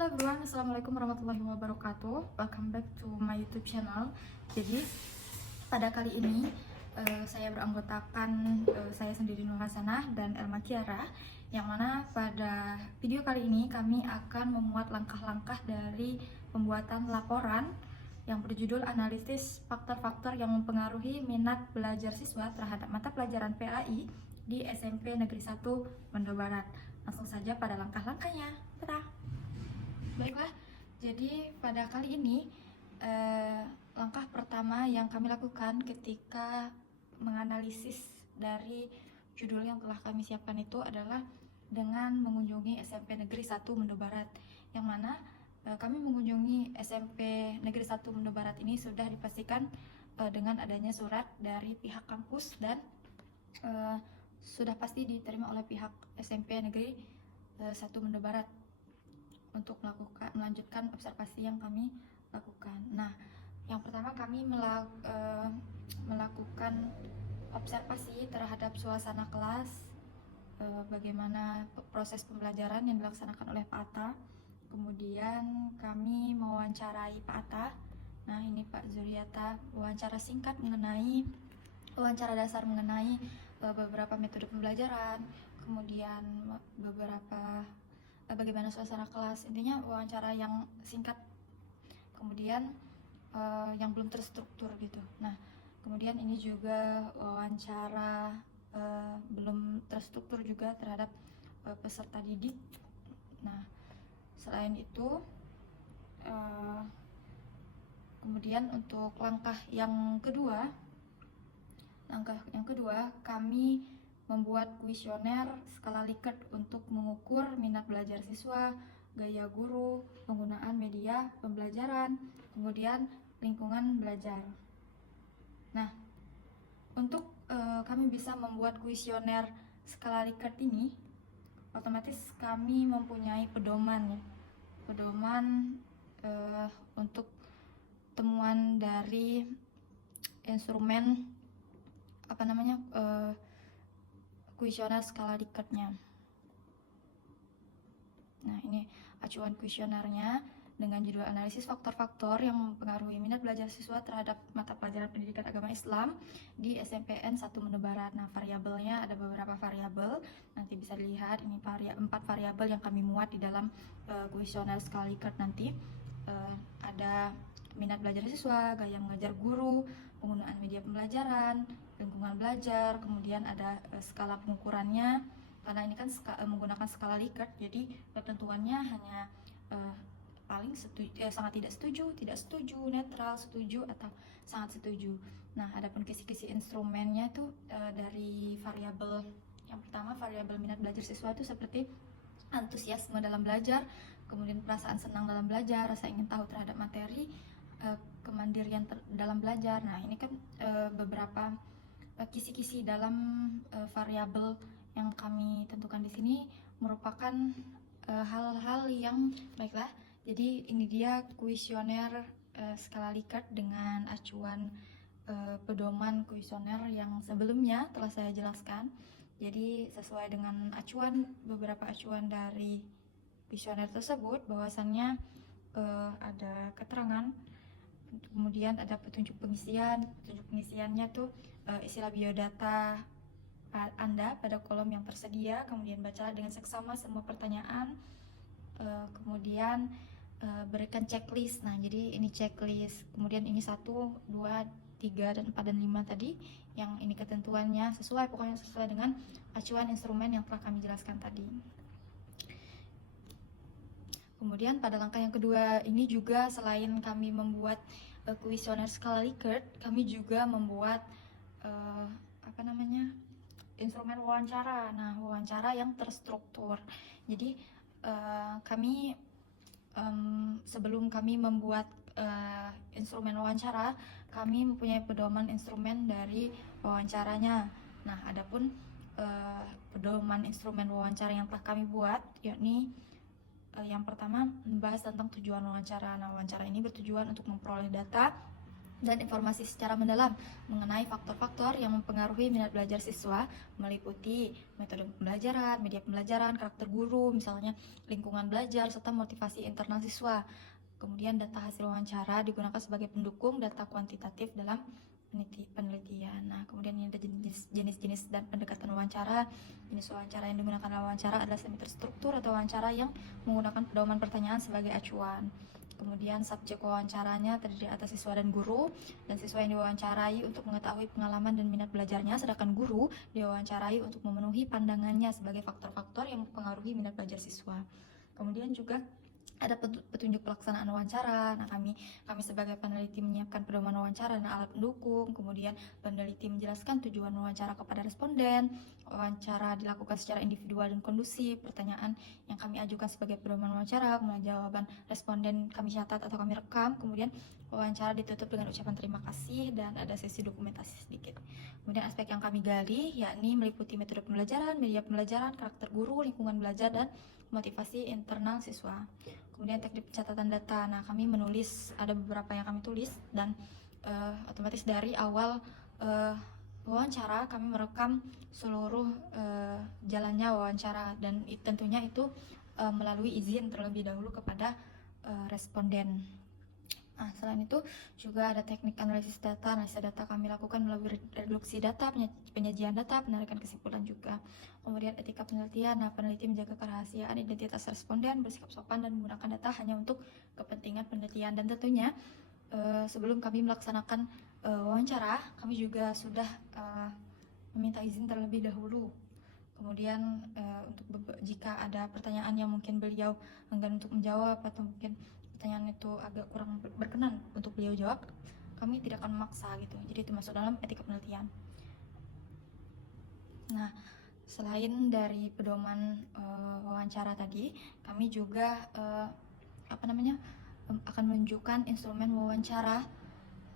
Halo everyone, assalamualaikum warahmatullahi wabarakatuh. Welcome back to my YouTube channel. Jadi pada kali ini saya beranggotakan saya sendiri Nur Hasanah dan Elma Kiara, yang mana pada video kali ini kami akan memuat langkah-langkah dari pembuatan laporan yang berjudul analisis faktor-faktor yang mempengaruhi minat belajar siswa terhadap mata pelajaran PAI di SMP Negeri 1 Mendo Barat. Langsung saja pada langkah-langkahnya. Baiklah, jadi pada kali ini langkah pertama yang kami lakukan ketika menganalisis dari judul yang telah kami siapkan itu adalah dengan mengunjungi SMP Negeri 1 Mendo Barat, yang mana kami mengunjungi SMP Negeri 1 Mendo Barat ini sudah dipastikan dengan adanya surat dari pihak kampus dan sudah pasti diterima oleh pihak SMP Negeri 1 Mendo Barat untuk melanjutkan observasi yang kami lakukan. Nah, yang pertama kami melakukan observasi terhadap suasana kelas, bagaimana proses pembelajaran yang dilaksanakan oleh Pak Atta. Kemudian kami mewawancarai Pak Atta. Nah, ini Pak Zuriata, wawancara singkat mengenai wawancara dasar mengenai beberapa metode pembelajaran, kemudian beberapa bagaimana suasana kelas, intinya wawancara yang singkat, kemudian yang belum terstruktur gitu. Nah, kemudian ini juga wawancara belum terstruktur juga terhadap peserta didik. Nah, selain itu kemudian untuk langkah yang kedua kami membuat kuesioner skala Likert untuk mengukur minat belajar siswa, gaya guru, penggunaan media pembelajaran, kemudian lingkungan belajar. Nah, untuk kami bisa membuat kuesioner skala Likert ini, otomatis kami mempunyai pedoman ya. Pedoman untuk temuan dari instrumen kuesioner skala Likertnya. Nah, ini acuan kuesionernya dengan judul analisis faktor-faktor yang mempengaruhi minat belajar siswa terhadap mata pelajaran pendidikan agama Islam di SMPN 1 Mendo Barat. Nah, variabelnya ada beberapa variabel. Nanti bisa dilihat ini 4 variabel yang kami muat di dalam kuesioner skala Likert nanti. Ada minat belajar siswa, gaya mengajar guru, penggunaan media pembelajaran, lingkungan belajar, kemudian ada skala pengukurannya. Karena ini kan menggunakan skala Likert, jadi ketentuannya hanya paling sangat tidak setuju, netral, setuju, atau sangat setuju. Nah, adapun kisi-kisi instrumennya itu dari variabel yang pertama, variabel minat belajar siswa itu seperti antusiasme dalam belajar, kemudian perasaan senang dalam belajar, rasa ingin tahu terhadap materi, kemandirian dalam belajar. Nah, ini kan beberapa kisi-kisi dalam variabel yang kami tentukan di sini merupakan hal-hal yang baiklah. Jadi ini dia kuesioner skala Likert dengan acuan pedoman kuesioner yang sebelumnya telah saya jelaskan. Jadi sesuai dengan beberapa acuan dari kuesioner tersebut, bahwasannya ada keterangan, kemudian ada petunjuk pengisiannya tuh isilah biodata Anda pada kolom yang tersedia, kemudian bacalah dengan seksama semua pertanyaan, kemudian berikan checklist. Nah, jadi ini checklist, kemudian ini 1, 2, 3, dan 4, dan 5 tadi, yang ini ketentuannya pokoknya sesuai dengan acuan instrumen yang telah kami jelaskan tadi. Kemudian pada langkah yang kedua ini juga, selain kami membuat kuesioner skala Likert, kami juga membuat instrumen wawancara. Nah, wawancara yang terstruktur. Jadi kami sebelum kami membuat instrumen wawancara, kami mempunyai pedoman instrumen dari wawancaranya. Nah, adapun pedoman instrumen wawancara yang telah kami buat, yakni yang pertama membahas tentang tujuan wawancara. Nah, wawancara ini bertujuan untuk memperoleh data dan informasi secara mendalam mengenai faktor-faktor yang mempengaruhi minat belajar siswa, meliputi metode pembelajaran, media pembelajaran, karakter guru, misalnya lingkungan belajar, serta motivasi internal siswa. Kemudian data hasil wawancara digunakan sebagai pendukung data kuantitatif dalam penelitian. Nah, kemudian ini ada jenis-jenis dan pendekatan wawancara. Jenis wawancara yang digunakan dalam wawancara adalah semi terstruktur atau wawancara yang menggunakan pedoman pertanyaan sebagai acuan. Kemudian subjek wawancaranya terdiri atas siswa dan guru, dan siswa yang diwawancarai untuk mengetahui pengalaman dan minat belajarnya, sedangkan guru diwawancarai untuk memenuhi pandangannya sebagai faktor-faktor yang mempengaruhi minat belajar siswa. Kemudian juga ada petunjuk pelaksanaan wawancara. Nah, kami sebagai peneliti menyiapkan pedoman wawancara dan alat pendukung. Kemudian peneliti menjelaskan tujuan wawancara kepada responden. Wawancara dilakukan secara individual dan kondusif. Pertanyaan yang kami ajukan sebagai pedoman wawancara, kemudian jawaban responden kami catat atau kami rekam. Kemudian wawancara ditutup dengan ucapan terima kasih dan ada sesi dokumentasi sedikit. Kemudian aspek yang kami gali yakni meliputi metode pembelajaran, media pembelajaran, karakter guru, lingkungan belajar, dan motivasi internal siswa. Kemudian teknik pencatatan data. Nah, kami menulis, ada beberapa yang kami tulis, dan otomatis dari awal wawancara kami merekam seluruh jalannya wawancara, dan tentunya itu melalui izin terlebih dahulu kepada responden. Nah, selain itu juga ada teknik analisis data. Analisa data kami lakukan melalui reduksi data, penyajian data, penarikan kesimpulan juga. Kemudian etika penelitian. Nah, peneliti menjaga kerahasiaan identitas responden, bersikap sopan, dan menggunakan data hanya untuk kepentingan penelitian. Dan tentunya sebelum kami melaksanakan wawancara, kami juga sudah meminta izin terlebih dahulu. Kemudian untuk jika ada pertanyaan yang mungkin beliau enggan untuk menjawab, atau mungkin pertanyaan itu agak kurang berkenan untuk beliau jawab, kami tidak akan memaksa gitu. Jadi itu masuk dalam etika penelitian. Nah, selain dari pedoman wawancara tadi, kami juga akan menunjukkan instrumen wawancara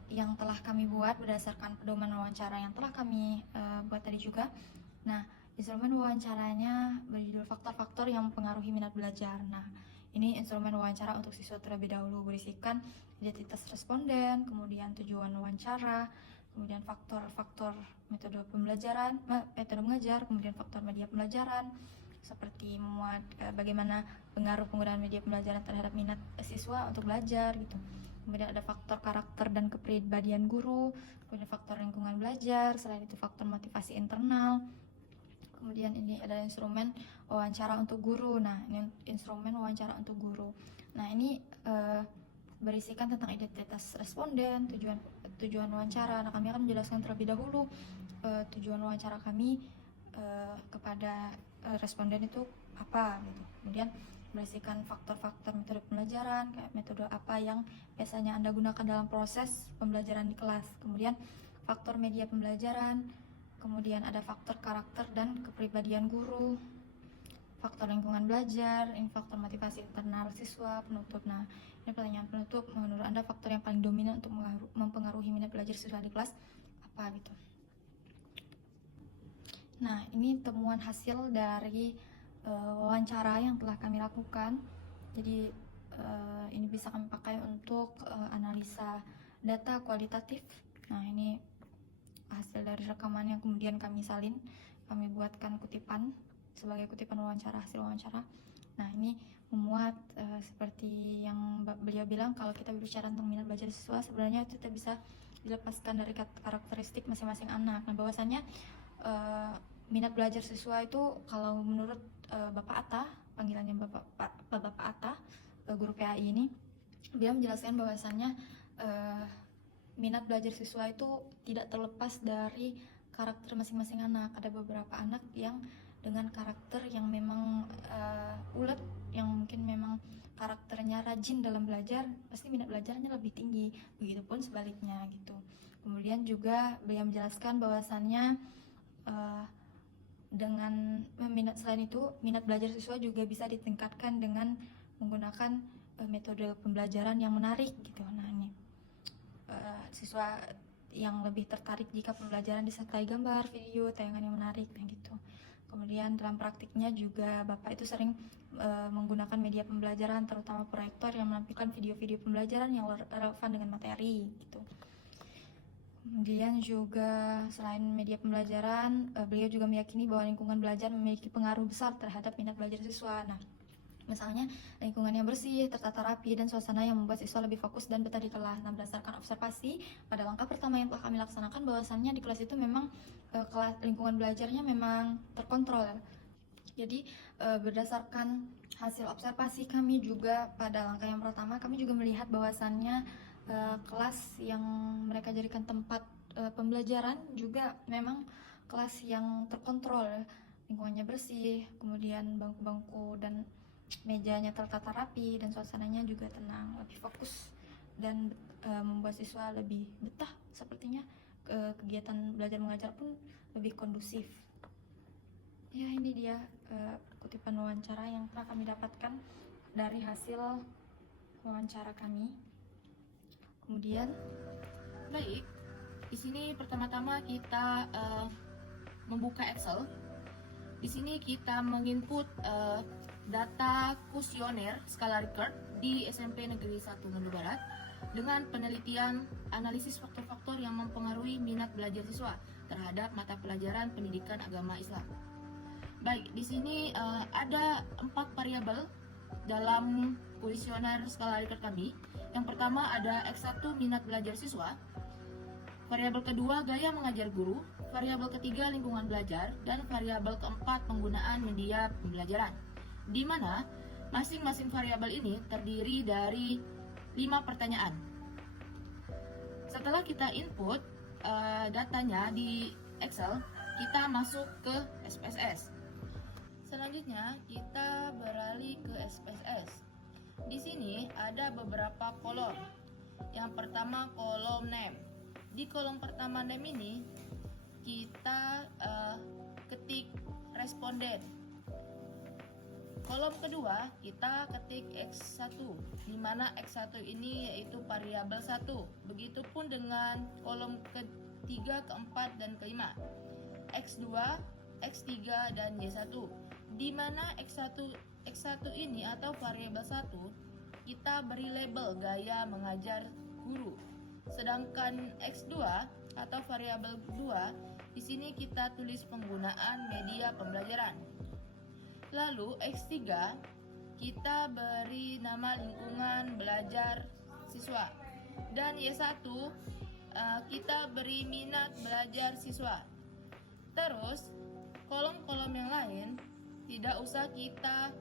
yang telah kami buat berdasarkan pedoman wawancara yang telah kami buat tadi juga. Nah, instrumen wawancaranya berjudul faktor-faktor yang mempengaruhi minat belajar. Nah, ini instrumen wawancara untuk siswa terlebih dahulu, berisikan identitas responden, kemudian tujuan wawancara, kemudian faktor-faktor metode pembelajaran, metode mengajar, kemudian faktor media pembelajaran, seperti bagaimana pengaruh penggunaan media pembelajaran terhadap minat siswa untuk belajar gitu. Kemudian ada faktor karakter dan kepribadian guru, kemudian faktor lingkungan belajar, selain itu faktor motivasi internal. Kemudian ini ada instrumen wawancara untuk guru. Nah, ini instrumen wawancara untuk guru. Nah, ini berisikan tentang identitas responden, tujuan wawancara. Nah, kami akan menjelaskan terlebih dahulu tujuan wawancara kami kepada responden itu apa gitu. Kemudian berisikan faktor-faktor metode pembelajaran, kayak metode apa yang biasanya Anda gunakan dalam proses pembelajaran di kelas. Kemudian faktor media pembelajaran, kemudian ada faktor karakter dan kepribadian guru, faktor lingkungan belajar, ini faktor motivasi internal siswa, penutup. Nah, ini pertanyaan penutup, menurut Anda faktor yang paling dominan untuk mempengaruhi minat belajar siswa di kelas apa gitu. Nah, ini temuan hasil dari wawancara yang telah kami lakukan. Jadi ini bisa kami pakai untuk analisa data kualitatif. Nah, ini hasil dari rekaman yang kemudian kami salin, kami buatkan kutipan sebagai kutipan wawancara, hasil wawancara. Nah, ini memuat seperti yang beliau bilang, kalau kita berbicara tentang minat belajar siswa, sebenarnya itu tidak bisa dilepaskan dari karakteristik masing-masing anak. Nah, bahwasannya minat belajar siswa itu kalau menurut Bapak Atta, panggilannya Bapak Atta, guru PAI ini, dia menjelaskan bahwasannya minat belajar siswa itu tidak terlepas dari karakter masing-masing anak. Ada beberapa anak yang dengan karakter yang memang ulet, yang mungkin memang karakternya rajin dalam belajar, pasti minat belajarnya lebih tinggi. Begitupun sebaliknya gitu. Kemudian juga beliau menjelaskan bahwasannya dengan selain itu, minat belajar siswa juga bisa ditingkatkan dengan menggunakan metode pembelajaran yang menarik gitu. Nah, ini siswa yang lebih tertarik jika pembelajaran disertai gambar, video, tayangan yang menarik, nah gitu. Kemudian dalam praktiknya juga Bapak itu sering menggunakan media pembelajaran, terutama proyektor yang menampilkan video-video pembelajaran yang relevan dengan materi gitu. Kemudian juga selain media pembelajaran, beliau juga meyakini bahwa lingkungan belajar memiliki pengaruh besar terhadap minat belajar siswa. Nah, misalnya lingkungan yang bersih, tertata rapi, dan suasana yang membuat siswa lebih fokus dan betah di kelas. Nah, berdasarkan observasi pada langkah pertama yang telah kami laksanakan, bahwasannya di kelas itu memang kelas lingkungan belajarnya memang terkontrol. Jadi berdasarkan hasil observasi kami juga pada langkah yang pertama, kami juga melihat bahwasannya kelas yang mereka jadikan tempat pembelajaran juga memang kelas yang terkontrol, lingkungannya bersih, kemudian bangku-bangku dan mejanya tertata rapi, dan suasananya juga tenang, lebih fokus, dan membuat siswa lebih betah sepertinya. Kegiatan belajar mengajar pun lebih kondusif. Ya, ini dia kutipan wawancara yang telah kami dapatkan dari hasil wawancara kami. Kemudian, baik, di sini pertama-tama kita membuka Excel. Di sini kita menginput data kuesioner skala Likert di SMP Negeri 1 Manado Barat dengan penelitian analisis faktor-faktor yang mempengaruhi minat belajar siswa terhadap mata pelajaran pendidikan agama Islam. Baik, di sini ada 4 variabel dalam kuesioner skala Likert kami. Yang pertama ada X1 minat belajar siswa, variabel kedua gaya mengajar guru, variabel ketiga lingkungan belajar, dan variabel keempat penggunaan media pembelajaran, di mana masing-masing variabel ini terdiri dari 5 pertanyaan. Setelah kita input datanya di Excel, kita masuk ke SPSS. Selanjutnya kita beralih ke SPSS. Di sini ada beberapa kolom. Yang pertama kolom name. Di kolom pertama name ini kita ketik responden. Kolom kedua kita ketik X1, di mana X1 ini yaitu variabel 1. Begitupun dengan kolom ketiga, keempat, dan kelima, X2, X3, dan Y1, di mana X1 ini atau variabel 1 kita beri label gaya mengajar guru. Sedangkan X2 atau variabel 2 di sini kita tulis penggunaan media pembelajaran. Lalu X3 kita beri nama lingkungan belajar siswa, dan Y1 kita beri minat belajar siswa. Terus kolom-kolom yang lain tidak usah kita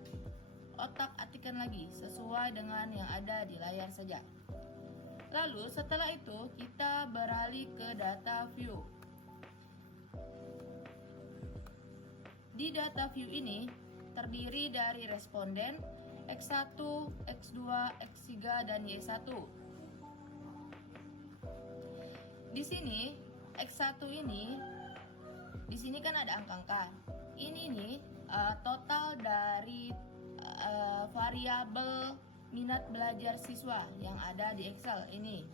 otak-atikkan lagi, sesuai dengan yang ada di layar saja. Lalu setelah itu kita beralih ke data view. Di data view ini terdiri dari responden X1, X2, X3, dan Y1. Di sini X1 ini, di sini kan ada angka-angka. Ini nih total dari variabel minat belajar siswa yang ada di Excel ini.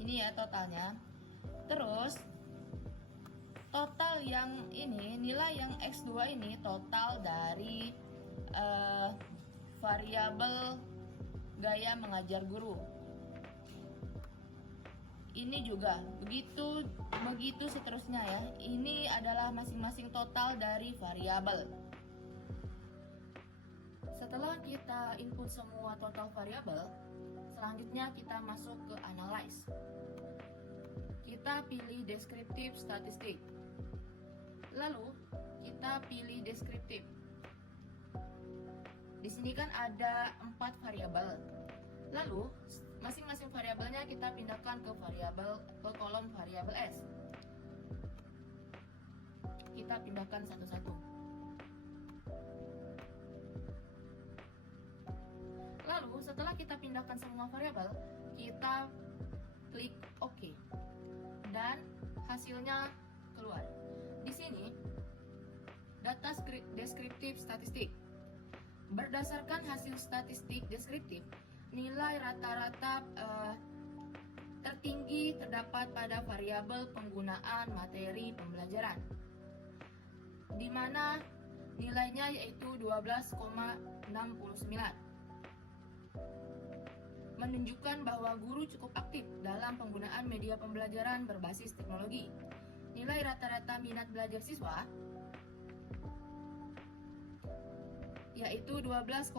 Ini ya totalnya. Terus total yang ini, nilai yang X2 ini total dari variabel gaya mengajar guru. Ini juga begitu seterusnya ya. Ini adalah masing-masing total dari variabel. Setelah kita input semua total variabel, selanjutnya kita masuk ke analyze. Kita pilih deskriptif statistik. Lalu kita pilih deskriptif. Di sini kan ada 4 variabel. Lalu masing-masing variabelnya kita pindahkan ke kolom variabel S. Kita pindahkan satu-satu. Lalu setelah kita pindahkan semua variabel, kita klik OK. Dan hasilnya keluar. Di sini data deskriptif statistik. Berdasarkan hasil statistik deskriptif, nilai rata-rata tertinggi terdapat pada variabel penggunaan materi pembelajaran, di mana nilainya yaitu 12,69. menunjukkan bahwa guru cukup aktif dalam penggunaan media pembelajaran berbasis teknologi. Nilai rata-rata minat belajar siswa yaitu 12,38,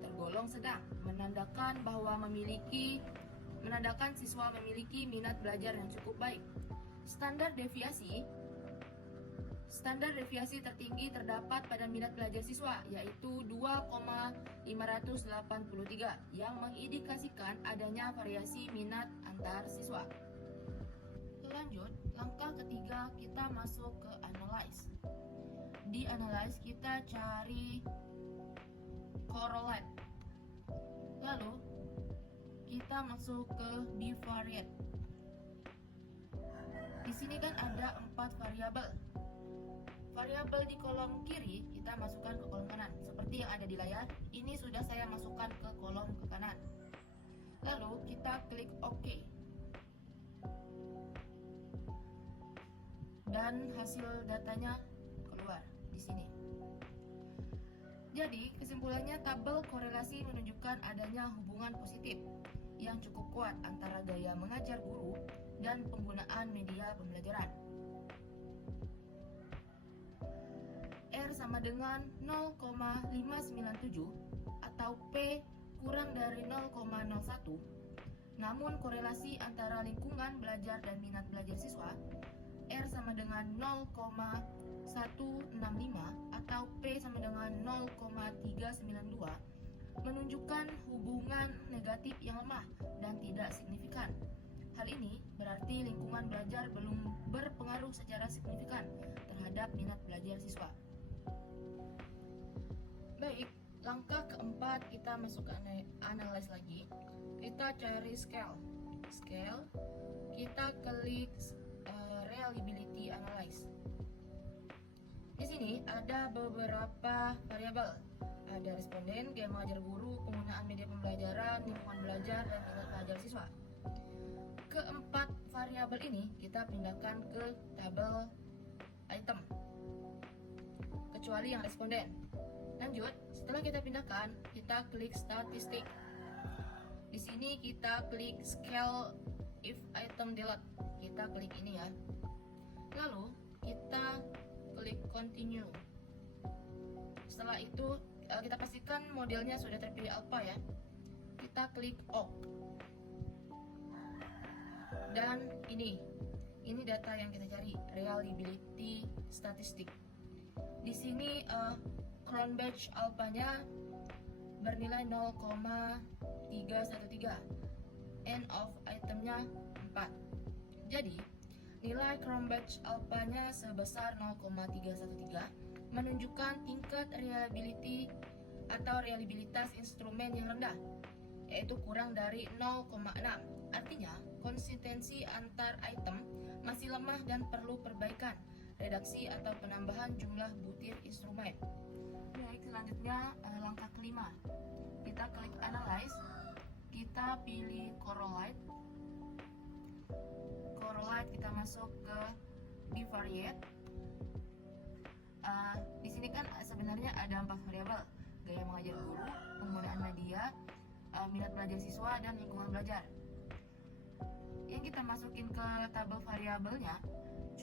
tergolong sedang, menandakan siswa memiliki minat belajar yang cukup baik. Standar deviasi tertinggi terdapat pada minat belajar siswa, yaitu 2,583, yang mengindikasikan adanya variasi minat antar siswa. Lanjut, langkah ketiga kita masuk ke analyze. Di analyze kita cari correlate. Lalu kita masuk ke bivariate. Di sini kan ada 4 variabel. Variabel di kolom kiri kita masukkan ke kolom kanan, seperti yang ada di layar. Ini sudah saya masukkan ke kolom ke kanan. Lalu kita klik OK. Dan hasil datanya keluar di sini. Jadi, kesimpulannya tabel korelasi menunjukkan adanya hubungan positif yang cukup kuat antara gaya mengajar guru dan penggunaan media pembelajaran. R sama dengan 0,597 atau P kurang dari 0,01. Namun korelasi antara lingkungan belajar dan minat belajar siswa R sama dengan 0,165 atau P sama dengan 0,392 menunjukkan hubungan negatif yang lemah dan tidak signifikan. Hal ini berarti lingkungan belajar belum berpengaruh secara signifikan terhadap minat belajar siswa. Baik, langkah keempat kita masuk ke analyze lagi. Kita cari scale. Kita klik reliability analyze. Di sini ada beberapa variabel. Ada responden, gaya mengajar guru, penggunaan media pembelajaran, lingkungan belajar, dan minat belajar siswa. Keempat variabel ini kita pindahkan ke tabel item, kecuali yang responden. Lanjut, setelah kita pindahkan, kita klik statistik. Di sini kita klik scale if item delete. Kita klik ini ya. Lalu kita klik continue. Setelah itu kita pastikan modelnya sudah terpilih alpha ya. Kita klik OK. Dan ini data yang kita cari, reliability statistic. Di sini Cronbach alphanya bernilai 0,313. End of itemnya 4. Jadi nilai Cronbach alphanya sebesar 0,313 menunjukkan tingkat reliability atau reliabilitas instrumen yang rendah, yaitu kurang dari 0,6. Artinya, konsistensi antar item masih lemah dan perlu perbaikan, redaksi atau penambahan jumlah butir instrumen. Baik, selanjutnya langkah kelima. Kita klik analyze, kita pilih correlate. Kita masuk ke bivariate. Di sini kan sebenarnya ada 4 variabel: gaya mengajar guru, penggunaan media, minat belajar siswa, dan lingkungan belajar. Yang kita masukin ke tabel variabelnya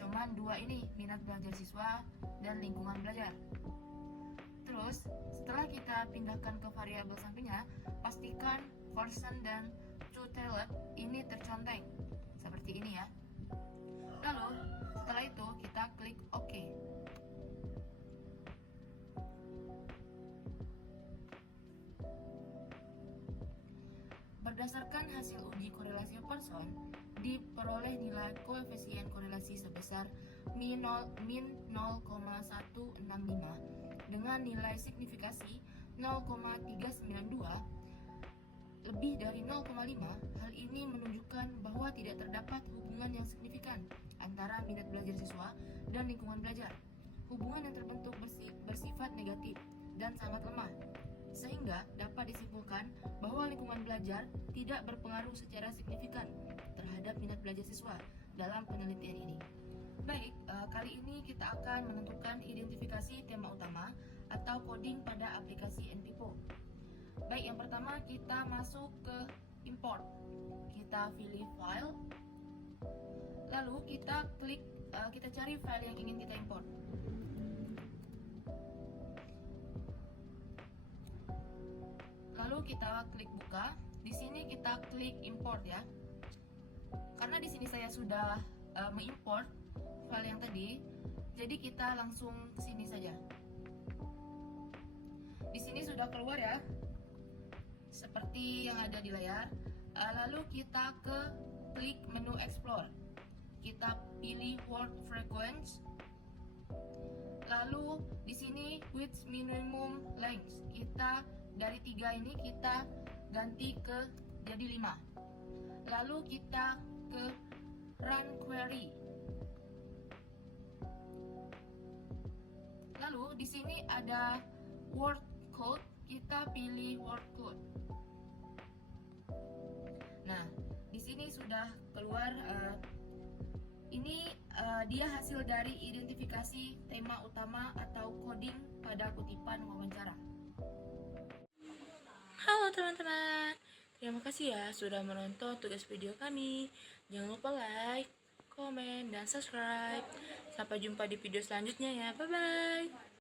cuman 2 ini, minat belajar siswa dan lingkungan belajar. Terus setelah kita pindahkan ke variabel sampingnya, pastikan person dan two-tailed ini terconteng seperti ini ya. Lalu setelah itu kita klik OK. Berdasarkan hasil uji korelasi person, diperoleh nilai koefisien korelasi sebesar min 0,165 dengan nilai signifikasi 0,392 lebih dari 0,5. Hal ini menunjukkan bahwa tidak terdapat hubungan yang signifikan antara minat belajar siswa dan lingkungan belajar. Hubungan yang terbentuk bersifat negatif dan sangat lemah, sehingga dapat disimpulkan bahwa lingkungan belajar tidak berpengaruh secara signifikan terhadap minat belajar siswa dalam penelitian ini. Baik, kali ini kita akan menentukan identifikasi tema utama atau coding pada aplikasi NPPO. Baik, yang pertama kita masuk ke import. Kita pilih file, lalu kita klik, kita cari file yang ingin kita import. Lalu kita klik buka. Di sini kita klik import ya. Karena di sini saya sudah mengimport file yang tadi, jadi kita langsung ke sini saja. Di sini sudah keluar ya, seperti yang ada di layar. Lalu kita klik menu explore. Kita pilih word frequency. Lalu di sini with minimum length, kita dari 3 ini kita ganti ke jadi 5. Lalu kita ke run query. Lalu di sini ada word code, kita pilih word code. Nah, di sini sudah keluar. Ini dia hasil dari identifikasi tema utama atau coding pada kutipan wawancara. Halo teman-teman, terima kasih ya sudah menonton tugas video kami. Jangan lupa like, komen, dan subscribe. Sampai jumpa di video selanjutnya ya, bye-bye.